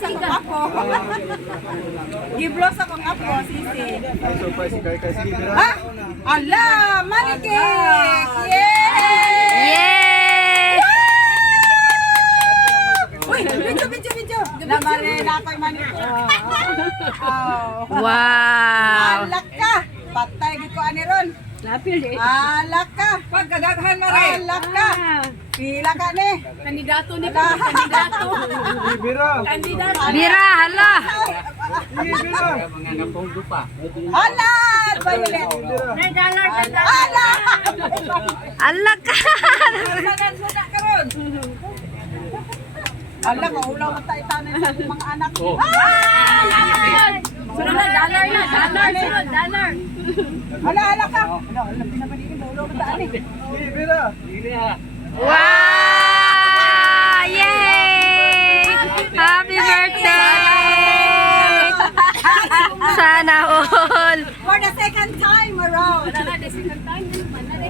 sa kong apo. Giblos sa kong apo, sisi. Surprise kay sige bira. Ha? Ala, manikik! Yay! Yay! Uy, video. Namare na ako'y manikik. Wow! Alak ka! Patay gid ko ani ron. Alak ka! Pagkadaghan na rin. Alak ka! Pila ka ni? Kandidato ni ko, kandidato. Sige bira. Kandidato. Bira, hala! Sige bira. Ala! Violet! May dollar, may dollar. Ala! Ala ka! Suda ka ron. Ala, maulaw na tayo tanay sa mga anak. Sunod na, dollar na, dollar, sunod, dollar. Ala ka! Ala, pinapanigin, maulaw na tayo. Sige bira. Wow! Yay! Happy birthday! Sana all! For the second time around. Wala na, second time.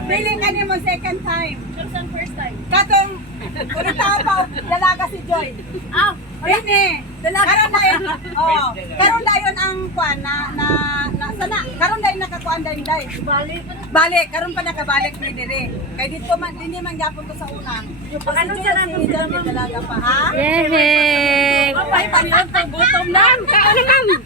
Feeling ka niyo mo second time. Johnson first time. Katong, unang tao pa, dalaga si Joy. Ah, Ini, karon na yun, oh, karon na yun ang kuan na sana, karon na yun nakakuan din day. Balik, karon pa nakabalik ni dire. Kay dito man dinhi man gyapon to sa una. Yung ano siya nang dalaga pa ha? Yay! papay, paniyon to, gutom na. Ano ma'am?